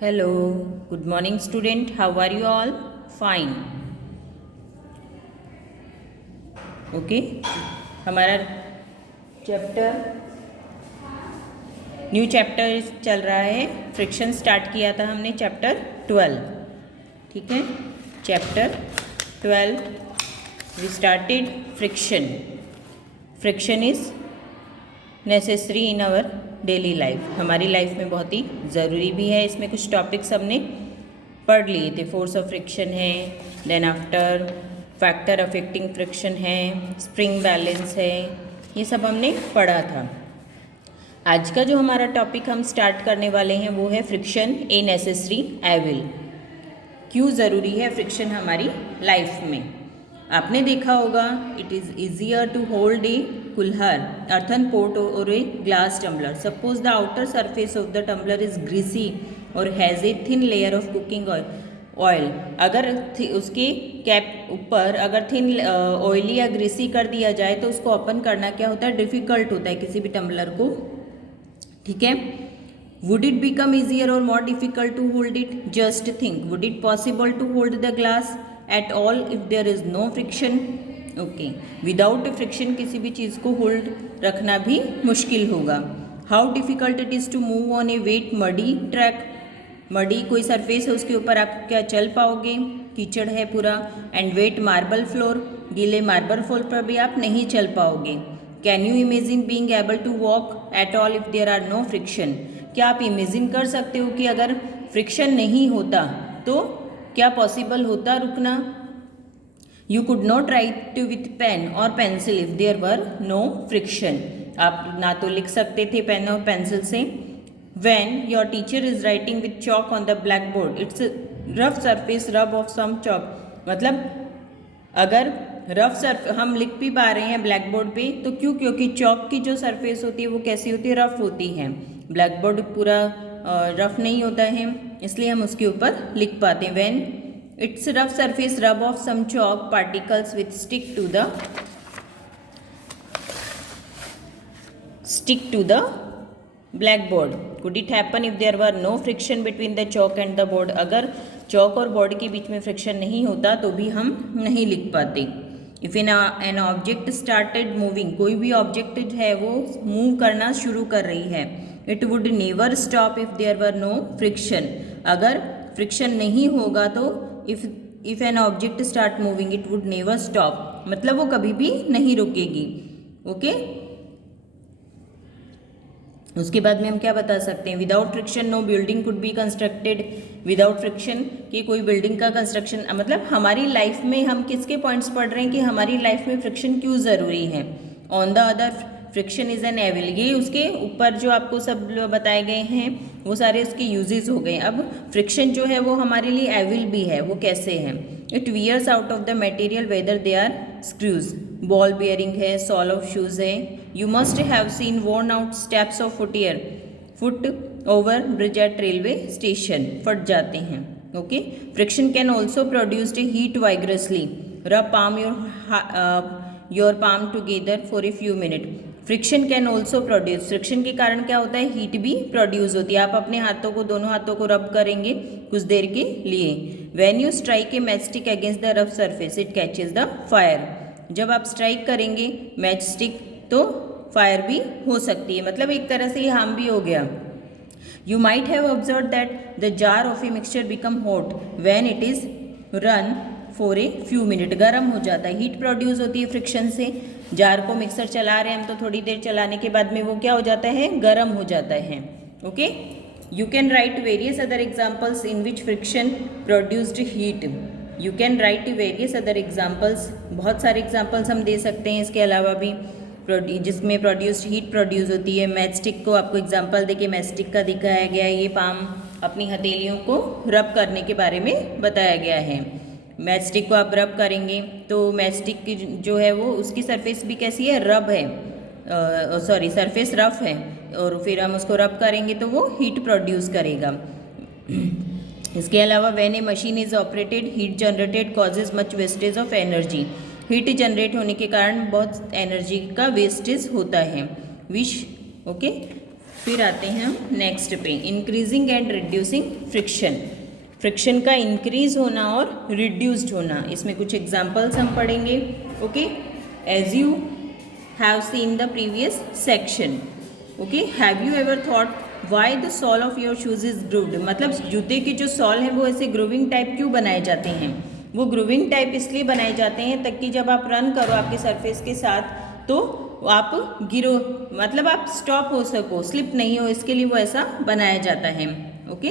Hello, good morning student. How are you all? Fine. Okay. हमारा new chapter चल रहा है. फ्रिक्शन स्टार्ट किया था हमने चैप्टर 12. ठीक है. Chapter 12 we started friction. Friction is necessary in our daily life. हमारी लाइफ में बहुत ही ज़रूरी भी है. इसमें कुछ टॉपिक्स हमने पढ़ लिए थे. फोर्स ऑफ फ्रिक्शन है, then after factor affecting friction है, स्प्रिंग बैलेंस है, ये सब हमने पढ़ा था. आज का जो हमारा टॉपिक हम स्टार्ट करने वाले हैं वो है फ्रिक्शन ए नेसेसरी एविल. क्यों ज़रूरी है फ्रिक्शन हमारी लाइफ में. आपने देखा होगा it is easier to hold a kulhad, earthen pot और a glass tumbler. Suppose the outer surface of the tumbler is greasy और has a thin layer of cooking oil. अगर उसके कैप ऊपर अगर थिन ऑयली या ग्रीसी कर दिया जाए तो उसको ओपन करना क्या होता है, डिफ़िकल्ट होता है किसी भी टम्बलर को. ठीक है. वुड इट बिकम ईजियर और more difficult to hold it. Just think, would it possible to hold the glass at all if there is no friction. Okay. Without friction किसी भी चीज़ को होल्ड रखना भी मुश्किल होगा. How difficult it is to move on a wet muddy track. Muddy कोई surface है उसके ऊपर आप क्या चल पाओगे, कीचड़ है पूरा. एंड वेट मार्बल फ्लोर, गीले मार्बल फ्लोर पर भी आप नहीं चल पाओगे. Can you imagine being able to walk at all if there are no friction. क्या आप इमेजिन कर सकते हो कि अगर फ्रिक्शन नहीं होता तो क्या पॉसिबल होता रुकना. You could not write with pen और pencil if there were no friction. आप ना तो लिख सकते थे पेन और पेंसिल से. When your teacher is writing with chalk on the black board its rough surface rub off some chalk. मतलब अगर रफ सरफ हम लिख भी पा रहे हैं ब्लैक बोर्ड पे तो क्यों, क्योंकि चॉक की जो सरफेस होती है वो कैसी होती है, रफ होती है. ब्लैक बोर्ड पूरा रफ नहीं होता है इसलिए हम उसके ऊपर लिख पाते हैं. When its rough surface rub off some chalk particles with stick to the black board. Could it happen if there were no friction between the chalk and the board. अगर चॉक और बोर्ड के बीच में friction नहीं होता तो भी हम नहीं लिख पाते. If an object started moving, कोई भी ऑब्जेक्ट है वो मूव करना शुरू कर रही है, it would never stop if there were no friction. अगर फ्रिक्शन नहीं होगा तो if an object start moving it would never stop, मतलब वो कभी भी नहीं रुकेगी. ओके. उसके बाद में हम क्या बता सकते हैं, without friction no building could be constructed. Without friction कि कोई बिल्डिंग का कंस्ट्रक्शन, मतलब हमारी लाइफ में हम किसके पॉइंट्स पढ़ रहे हैं कि हमारी लाइफ में फ्रिक्शन क्यों ज़रूरी है. On the other friction is an evil. ये उसके ऊपर जो आपको सब बताए गए हैं वो सारे उसके यूजेस हो गए. अब फ्रिक्शन जो है वो हमारे लिए एविल भी है. वो कैसे है, it wears out of the material whether they are screws. Ball bearing है, सॉल ऑफ शूज़ है. You must have seen worn out steps of foot over bridge at railway station. फट जाते हैं. Okay. Friction can also produced heat vigorously. Rub palm your palm together for a few minute. Friction can also produce, friction के कारण क्या होता है, heat भी produce होती है. आप अपने हाथों को, दोनों हाथों को रब करेंगे कुछ देर के लिए. When you strike a match stick against the rough surface it catches the fire. जब आप स्ट्राइक करेंगे मैच स्टिक तो फायर भी हो सकती है, मतलब एक तरह से ये हार्म भी हो गया. You might have observe that the jar of a mixture become hot when it is run for a few minute. गर्म हो जाता है, हीट प्रोड्यूस होती है फ्रिक्शन से. जार को मिक्सर चला रहे हैं हम तो थोड़ी देर चलाने के बाद में वो क्या हो जाता है, गर्म हो जाता है. Okay. You can write various other examples in which friction produced heat. You can write various other examples, बहुत सारे एग्जाम्पल्स हम दे सकते हैं इसके अलावा भी जिसमें प्रोड्यूस्ड हीट प्रोड्यूस होती है. मैच स्टिक को आपको एग्जाम्पल दे के मैच स्टिक का दिखाया गया है. ये पाम अपनी हथेलियों को रब करने के बारे में बताया गया है. मैच स्टिक को आप रब करेंगे तो मैच स्टिक की जो है वो उसकी सरफेस भी कैसी है, रब है, सॉरी सरफेस रफ है. और फिर हम उसको रब करेंगे तो वो हीट प्रोड्यूस करेगा. इसके अलावा when a machine is operated heat generated causes much wastage of energy. Heat generate होने के कारण बहुत एनर्जी का वेस्टेज होता है. Wish okay. फिर आते हैं हम नेक्स्ट पे, increasing and reducing friction. Friction का इंक्रीज होना और रिड्यूस्ड होना, इसमें कुछ एग्जांपल्स हम पढ़ेंगे। Okay, as you have seen the previous section. Okay, have you ever thought why the sole of your shoes is grooved, मतलब जूते के जो सॉल हैं वो ऐसे ग्रूविंग टाइप क्यों बनाए जाते हैं? वो ग्रूविंग टाइप इसलिए बनाए जाते हैं ताकि जब आप रन करो आपके सरफेस के साथ तो आप गिरो, मतलब आप स्टॉप हो सको, स्लिप नहीं हो, इसके लिए वो ऐसा बनाया जाता है। Okay,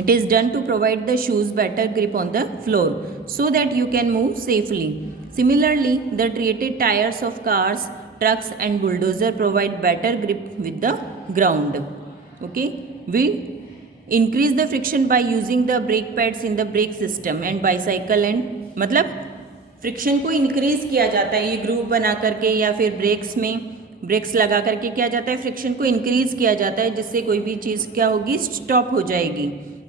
it is done to provide the shoes better grip on the floor so that you can move safely. Similarly the treaded tyres of cars, trucks and bulldozer provide better grip with the ground. Okay, we increase the friction by using the brake pads in the brake system and bicycle and, मतलब friction को increase किया जाता है ये groove बना करके या फिर ब्रेक्स में ब्रेक्स लगा करके किया जाता है, फ्रिक्शन को इंक्रीज किया जाता है जिससे कोई भी चीज़ क्या होगी, स्टॉप हो जाएगी।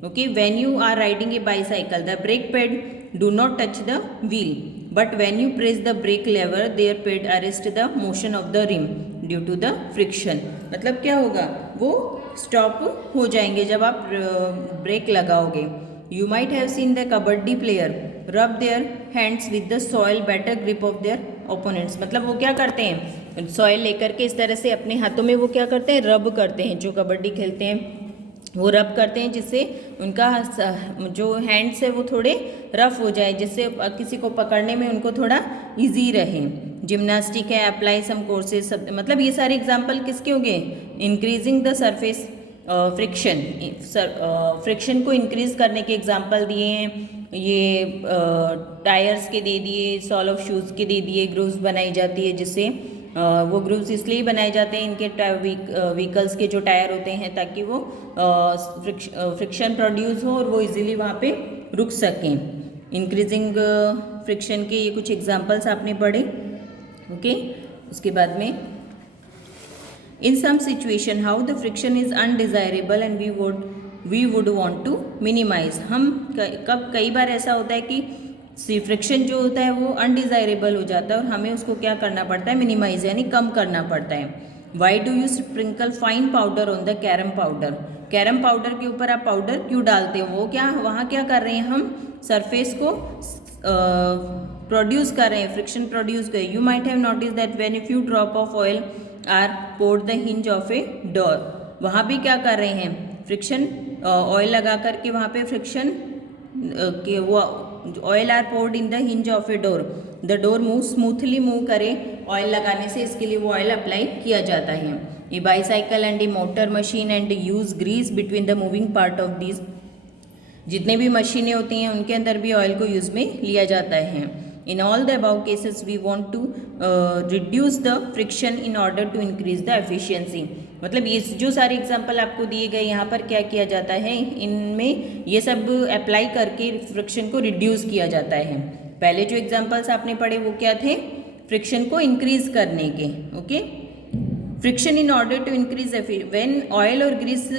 Okay, when you are riding a bicycle the brake pad do not touch the wheel, but when you press the brake lever their pad arrest the motion of the rim due to the friction। मतलब क्या होगा, वो stop हो जाएंगे जब आप break लगाओगे। You might have seen the kabaddi player rub their hands with the soil better grip of their opponents। मतलब वो क्या करते हैं, सॉइल लेकर के इस तरह से अपने हाथों में वो क्या करते हैं, रब करते हैं। जो कबड्डी खेलते हैं वो रब करते हैं जिससे उनका जो हैंड्स है वो थोड़े रफ हो जाए, जिससे किसी को पकड़ने में उनको थोड़ा इजी रहे। जिम्नास्टिक है, अप्लाई सम कोर्सेज, सब मतलब ये सारे एग्जांपल किसके हो गए, increasing the surface friction. Friction को इंक्रीज करने के एग्जांपल दिए हैं, ये टायर्स के दे दिए, सॉल ऑफ शूज़ के दे दिए, ग्रूव्स बनाई जाती है जिससे वो ग्रूव्स इसलिए बनाए जाते हैं इनके व्हीकल्स के जो टायर होते हैं ताकि वो फ्रिक्शन प्रोड्यूस हो और वो इजीली वहाँ पे रुक सकें। इंक्रीजिंग फ्रिक्शन के ये कुछ एग्जांपल्स आपने पढ़े। ओके, उसके बाद में in some situation how the friction is undesirable and we would want to minimize. हम कई बार ऐसा होता है कि फ्रिक्शन जो होता है वो अनडिज़ायरेबल हो जाता है और हमें उसको क्या करना पड़ता है, मिनिमाइज यानी कम करना पड़ता है। Why do you sprinkle fine powder on the carrom powder, carrom powder के ऊपर आप पाउडर क्यों डालते हो? वो क्या वहाँ क्या कर रहे हैं, हम सरफेस को प्रोड्यूस कर रहे हैं, फ्रिक्शन प्रोड्यूस कर। You might have notice that when if you drop of oil or poured the hinge of a door, वहाँ भी क्या कर रहे हैं, फ्रिक्शन ऑयल लगा करके वहाँ पे फ्रिक्शन के वो oil or poured in the hinge of a door, the door move smoothly move करे ऑयल लगाने से, इसके लिए वो ऑयल अप्लाई किया जाता है। A bicycle and a motor machine and use grease between the moving part of this, जितने भी मशीनें होती हैं उनके अंदर भी ऑयल को यूज़ में लिया जाता है। In all the above cases we want to reduce the friction in order to increase the efficiency. मतलब ये जो सारे एग्जांपल आपको दिए गए यहाँ पर क्या किया जाता है, इनमें ये सब अप्लाई करके फ्रिक्शन को रिड्यूस किया जाता है। पहले जो एग्जांपल्स आपने पढ़े वो क्या थे, फ्रिक्शन को इंक्रीज करने के। Okay, friction in order to increase when oil और ग्रीस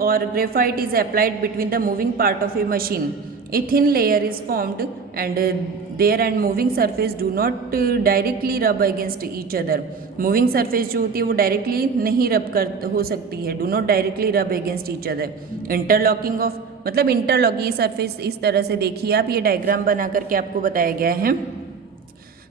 और graphite is applied between the moving part of a machine, a thin layer is formed and there and moving surface do not directly rub against each other. Moving surface जो होती है वो directly नहीं रब कर हो सकती है, do not directly rub against each other. Interlocking of, मतलब इंटरलॉक, ये सरफेस इस तरह से देखिए आप, ये डायग्राम बना करके आपको बताया गया है।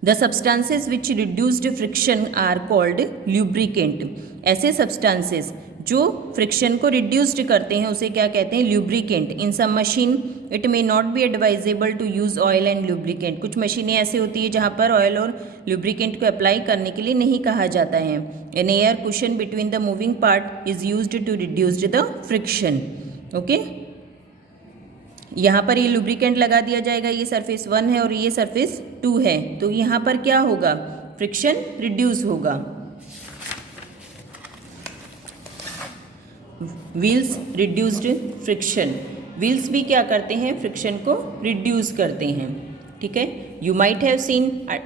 The substances which reduced friction are called lubricant. ऐसे सब्सटेंसेज जो फ्रिक्शन को रिड्यूस्ड करते हैं उसे क्या कहते हैं, lubricant. In some machine it may not be advisable to use oil and lubricant. कुछ मशीनें ऐसे होती है जहाँ पर ऑयल और ल्यूब्रिकेंट को अप्लाई करने के लिए नहीं कहा जाता है। An air cushion between the moving part is used to reduce the friction. Okay, यहाँ पर ये लुब्रिकेंट लगा दिया जाएगा, ये सरफेस 1 है और ये सरफेस 2 है, तो यहाँ पर क्या होगा, फ्रिक्शन रिड्यूस होगा। व्हील्स रिड्यूस्ड फ्रिक्शन, व्हील्स भी क्या करते हैं, फ्रिक्शन को रिड्यूस करते हैं। ठीक है, यू माइट हैव सीन,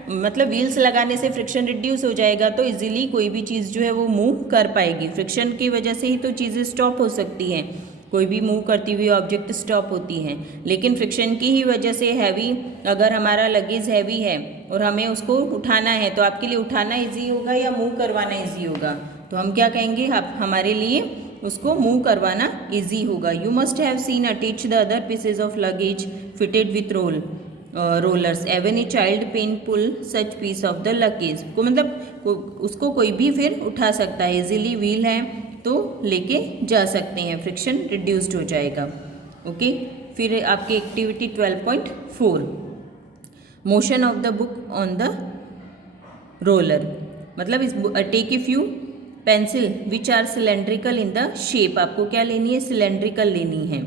मतलब व्हील्स लगाने से फ्रिक्शन रिड्यूस हो जाएगा तो इजीली कोई भी चीज़ जो है वो मूव कर पाएगी। फ्रिक्शन की वजह से ही तो चीज़ें स्टॉप हो सकती हैं, कोई भी मूव करती हुई ऑब्जेक्ट स्टॉप होती हैं। लेकिन फ्रिक्शन की ही वजह से हैवी, अगर हमारा लगेज हैवी है और हमें उसको उठाना है तो आपके लिए उठाना इजी होगा या मूव करवाना इजी होगा, तो हम क्या कहेंगे, हमारे लिए उसको मूव करवाना इजी होगा। You must have seen attach the other pieces of luggage fitted with rollers even a child pen pull such piece of the luggage को, मतलब उसको कोई भी फिर उठा सकता है, इजीली व्हील है तो लेके जा सकते हैं, फ्रिक्शन रिड्यूस्ड हो जाएगा। ओके, फिर आपकी activity 12.4 motion of the book on the roller, मतलब इस take a few pencil which are cylindrical in the shape, आपको क्या लेनी है, सिलेंड्रिकल लेनी है,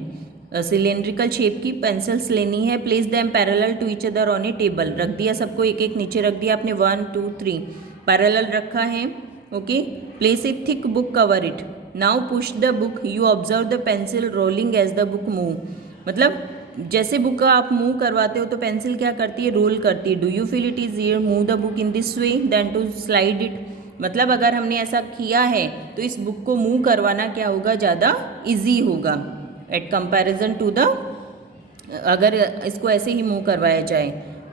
सिलेंड्रिकल शेप की पेंसिल्स लेनी है। Place them parallel to each other on a table, रख दिया सबको एक एक नीचे रख दिया आपने, 1 2 3 पैरेलल रखा है। Okay, place a thick book cover it, now push the book, you observe the pencil rolling as the book move, मतलब जैसे बुक का आप मूव करवाते हो तो पेंसिल क्या करती है, रोल करती है। Do you feel it is easier move the book in this way than to slide it, मतलब अगर हमने ऐसा किया है तो इस बुक को मूव करवाना क्या होगा, ज़्यादा इजी होगा एट कंपैरिजन टू द, अगर इसको ऐसे ही मूव करवाया जाए।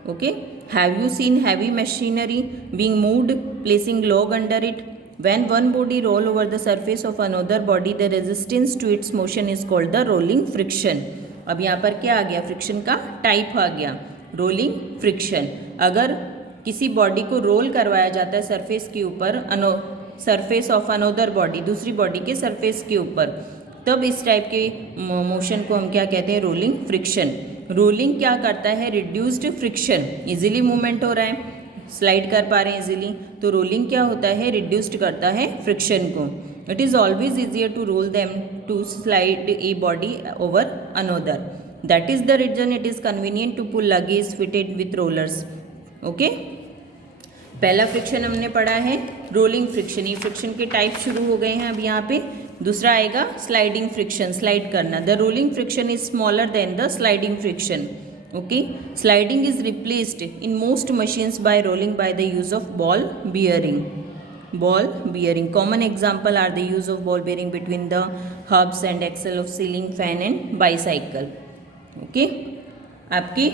Okay, have you seen heavy machinery being moved placing log under it, when one body roll over the surface of another body the resistance to its motion is called the rolling friction. अब यहाँ पर क्या आ गया, friction का type आ गया, rolling friction. अगर किसी body को रोल करवाया जाता है सरफेस के ऊपर, सरफेस ऑफ अनदर बॉडी, दूसरी बॉडी के सरफेस के ऊपर, तब इस टाइप के मोशन को हम क्या कहते हैं, रोलिंग फ्रिक्शन। रोलिंग क्या करता है, रिड्यूस्ड फ्रिक्शन, इजीली मूवमेंट हो रहा है, स्लाइड कर पा रहे हैं इजीली, तो रोलिंग क्या होता है, रिड्यूस्ड करता है फ्रिक्शन को। It is always easier to roll them to slide a body over another, that is the reason it is convenient to pull luggage fitted with rollers. Okay, पहला friction हमने पढ़ा है रोलिंग फ्रिक्शन, ये friction के type शुरू हो गए हैं अब यहाँ पे। दूसरा आएगा स्लाइडिंग फ्रिक्शन, स्लाइड करना। The rolling friction is smaller than the sliding friction. Okay, sliding is replaced in most machines by rolling by the use of ball bearing. Ball bearing, common example are the use of ball bearing between the hubs and axle of ceiling fan and bicycle. Okay, आपकी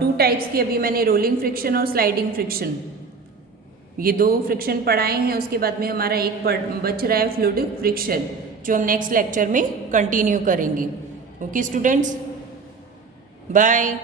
2 types की अभी मैंने rolling friction और sliding friction, ये 2 friction पढ़ाए हैं। उसके बाद में हमारा एक बच रहा है फ्लूइड फ्रिक्शन, जो हम नेक्स्ट लेक्चर में कंटिन्यू करेंगे। Okay students, bye.